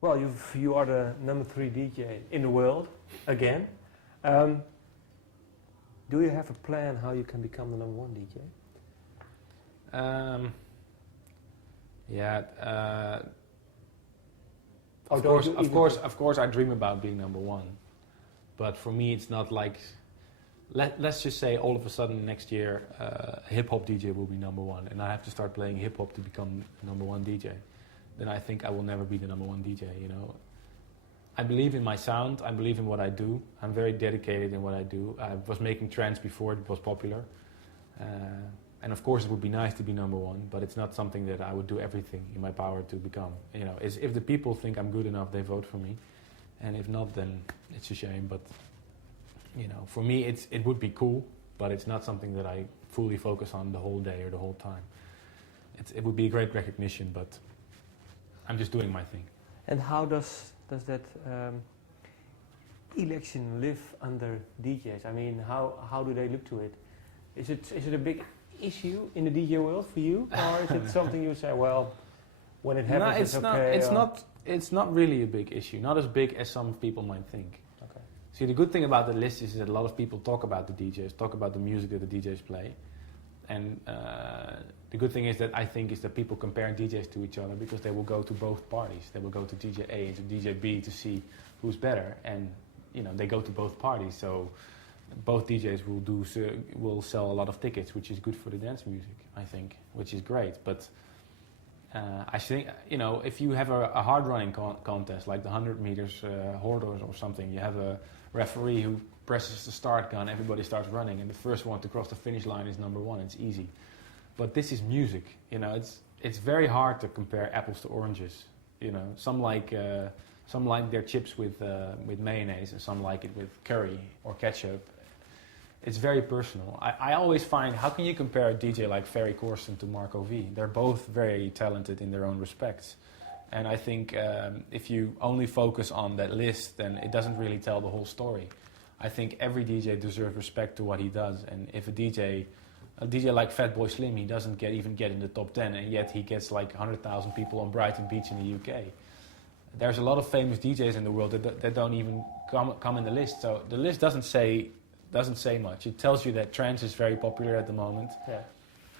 Well, you are the number 3 DJ in the world again. Do you have a plan how you can become the number 1 DJ? Of course, I dream about being number 1, but for me, it's not like. Let's just say all of a sudden next year, hip hop DJ will be number 1, and I have to start playing hip hop to become number 1 DJ. Then I think I will never be the number 1 DJ. You know, I believe in my sound. I believe in what I do. I'm very dedicated in what I do. I was making trance before it was popular. And of course, it would be nice to be number 1, but it's not something that I would do everything in my power to become. You know, if the people think I'm good enough, they vote for me, and if not, then it's a shame. But you know, for me, it would be cool, but it's not something that I fully focus on the whole day or the whole time. It would be a great recognition, but I'm just doing my thing. And how does that election live under DJs? I mean, how do they look to it? Is it a big issue in the DJ world for you, or is it something you say, well, when it happens, no, it's okay? It's not really a big issue. Not as big as some people might think. Okay. See, the good thing about the list is that a lot of people talk about the DJs, talk about the music that the DJs play, and the good thing is that people compare DJs to each other because they will go to both parties. They will go to DJ A and to DJ B to see who's better, and you know, they go to both parties. So both DJs will sell a lot of tickets, which is good for the dance music, I think, which is great. But I think, you know, if you have a hard running contest like the 100 meters hurdles or something, you have a referee who presses the start gun, everybody starts running, and the first one to cross the finish line is number 1. It's easy. But this is music, you know. It's very hard to compare apples to oranges. You know, some like their chips with mayonnaise, and some like it with curry or ketchup. It's very personal. I always find, how can you compare a DJ like Ferry Corsten to Marco V? They're both very talented in their own respects. And I think if you only focus on that list, then it doesn't really tell the whole story. I think every DJ deserves respect to what he does. And if a DJ like Fatboy Slim, he doesn't even get in the top 10, and yet he gets like 100,000 people on Brighton Beach in the UK. There's a lot of famous DJs in the world that don't even come in the list. So the list doesn't say much. It tells you that trance is very popular at the moment. Yeah.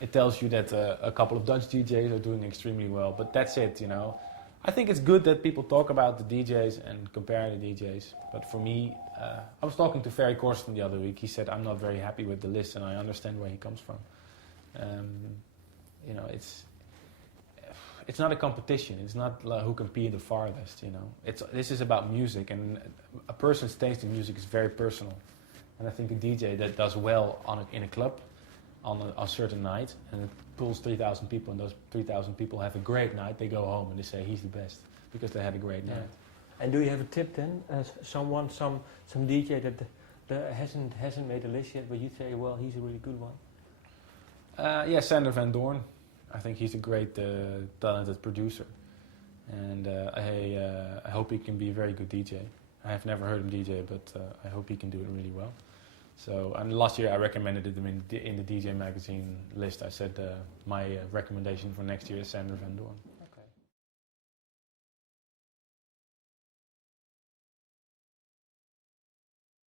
It tells you that a couple of Dutch DJs are doing extremely well, but that's it, you know. I think it's good that people talk about the DJs and compare the DJs, but for me, I was talking to Ferry Corsten the other week. He said, I'm not very happy with the list, and I understand where he comes from. You know, it's not a competition. It's not who can pee the farthest, you know. This is about music, and a person's taste in music is very personal. And I think a DJ that does well in a club on a certain night, and it pulls 3,000 people, and those 3,000 people have a great night, they go home and they say he's the best because they had a great night. And do you have a tip then? Some DJ that hasn't made a list yet, but you say, well, he's a really good one. Yeah, Sander van Doorn. I think he's a great, talented producer, and I hope he can be a very good DJ. I have never heard him DJ, but I hope he can do it really well. So, and last year I recommended him in the DJ magazine list. I said my recommendation for next year is Sander van Doorn.